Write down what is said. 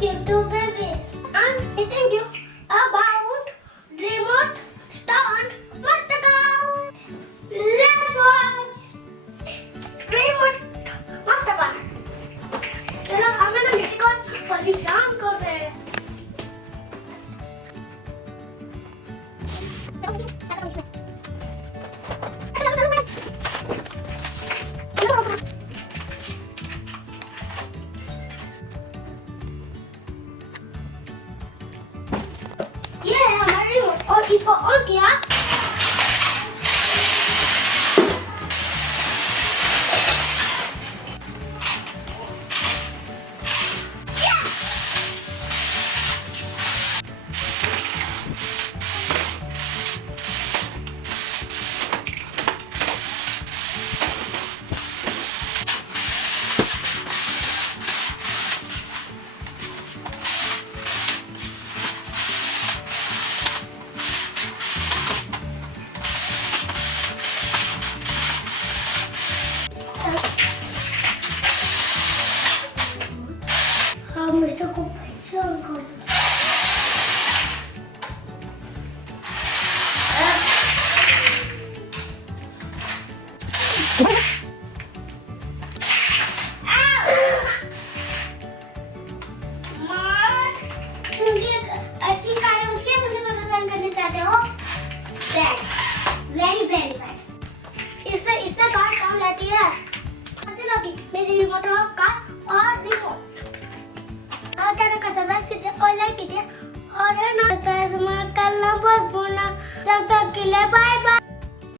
YouTube babies. I'm teaching you about remote start master card. Let's watch remote master card. चलो हमें ना मिट्टी को परेशान कर रहे हैं. ये है हमारा रिमोट और इसको ऑन किया. हाँ मिस्टर को परेशान कर. ऐसी कार्य उसके मुझे परेशान करने चाहते हो? Very very bad. इससे कार काम लेती है. कैसे लगी मेरी रिमोट और कार और रिमोट? चैनल का सब्सक्राइब कीजिए और लाइक कीजिए और है ना सब्सक्राइब करना मत भूलना. तब तक के लिए बाय बाय.